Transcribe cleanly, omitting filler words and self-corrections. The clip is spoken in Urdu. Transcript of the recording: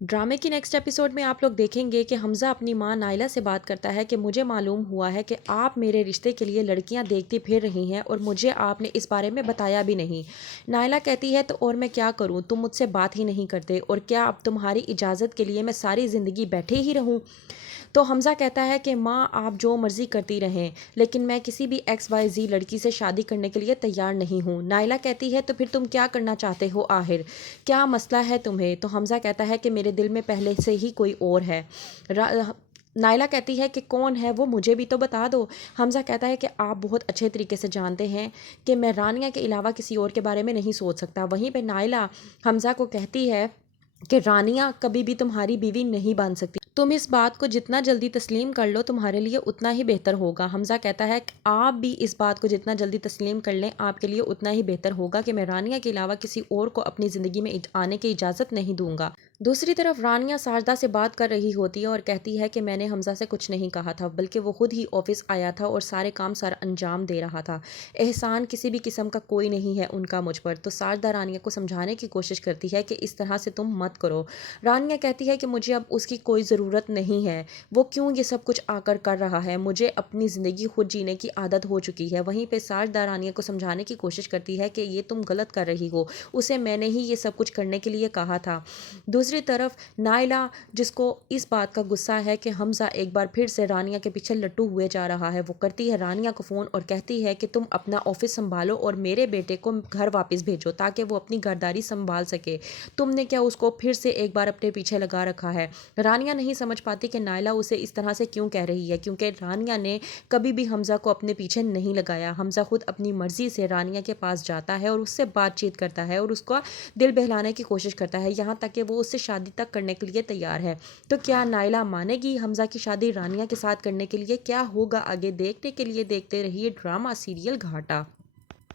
ڈرامے کی نیکسٹ ایپیسوڈ میں آپ لوگ دیکھیں گے کہ حمزہ اپنی ماں نائلہ سے بات کرتا ہے کہ مجھے معلوم ہوا ہے کہ آپ میرے رشتے کے لیے لڑکیاں دیکھتی پھر رہی ہیں اور مجھے آپ نے اس بارے میں بتایا بھی نہیں۔ نائلہ کہتی ہے تو اور میں کیا کروں، تم مجھ سے بات ہی نہیں کرتے، اور کیا اب تمہاری اجازت کے لیے میں ساری زندگی بیٹھے ہی رہوں؟ تو حمزہ کہتا ہے کہ ماں آپ جو مرضی کرتی رہیں، لیکن میں کسی بھی ایکس وائی زی لڑکی سے شادی کرنے کے لیے تیار نہیں ہوں۔ نائلہ کہتی ہے تو پھر تم کیا کرنا چاہتے ہو، آخر کیا مسئلہ ہے تمہیں؟ تو حمزہ کہتا ہے کہ میرے دل میں پہلے سے ہی کوئی اور ہے۔ نائلہ کہتی ہے کہ کون ہے وہ، مجھے بھی تو بتا دو۔ حمزہ کہتا ہے کہ آپ بہت اچھے طریقے سے جانتے ہیں کہ میں رانیہ کے علاوہ کسی اور کے بارے میں نہیں سوچ سکتا۔ وہیں پہ نائلہ حمزہ کو کہتی ہے کہ رانیہ کبھی بھی تمہاری بیوی نہیں بن سکتی، تم اس بات کو جتنا جلدی تسلیم کر لو تمہارے لیے اتنا ہی بہتر ہوگا۔ حمزہ کہتا ہے کہ آپ بھی اس بات کو جتنا جلدی تسلیم کر لیں آپ کے لیے اتنا ہی بہتر ہوگا کہ میں رانیہ کے علاوہ کسی اور کو اپنی زندگی میں آنے کی اجازت نہیں دوں گا۔ دوسری طرف رانیہ ساجدہ سے بات کر رہی ہوتی ہے اور کہتی ہے کہ میں نے حمزہ سے کچھ نہیں کہا تھا، بلکہ وہ خود ہی آفس آیا تھا اور سارے کام سر انجام دے رہا تھا۔ احسان کسی بھی قسم کا کوئی نہیں ہے ان کا مجھ پر۔ تو ساجدہ رانیہ کو سمجھانے کی کوشش کرتی ہے کہ اس طرح سے تم مت کرو۔ رانیہ کہتی ہے کہ مجھے اب اس کی کوئی ضرورت نہیں ہے، وہ کیوں یہ سب کچھ آ کر رہا ہے، مجھے اپنی زندگی خود جینے کی عادت ہو چکی ہے۔ وہیں پہ ساجدہ رانیہ کو سمجھانے کی کوشش کرتی ہے کہ یہ تم غلط کر رہی ہو، اسے میں نے ہی یہ سب کچھ کرنے کے لیے کہا تھا۔ دوسری طرف نائلہ، جس کو اس بات کا غصہ ہے کہ حمزہ ایک بار پھر سے رانیہ کے پیچھے لٹو ہوئے جا رہا ہے، وہ کرتی ہے رانیہ کو فون اور کہتی ہے کہ تم اپنا آفس سنبھالو اور میرے بیٹے کو گھر واپس بھیجو تاکہ وہ اپنی گھرداری سنبھال سکے۔ تم نے کیا اس کو پھر سے ایک بار اپنے پیچھے لگا رکھا ہے؟ رانیہ نہیں سمجھ پاتی کہ نائلہ اسے اس طرح سے کیوں کہہ رہی ہے، کیونکہ رانیہ نے کبھی بھی حمزہ کو اپنے پیچھے نہیں لگایا۔ حمزہ خود اپنی مرضی سے رانیہ کے پاس جاتا ہے اور اس سے بات چیت کرتا ہے اور اس کا دل بہلانے کی کوشش کرتا ہے، یہاں تک کہ وہ اس سے شادی تک کرنے کے لیے تیار ہے۔ تو کیا نائلہ مانے گی حمزہ کی شادی رانیہ کے ساتھ کرنے کے لیے؟ کیا ہوگا آگے دیکھنے کے لیے دیکھتے رہیے ڈرامہ سیریل گھاٹا۔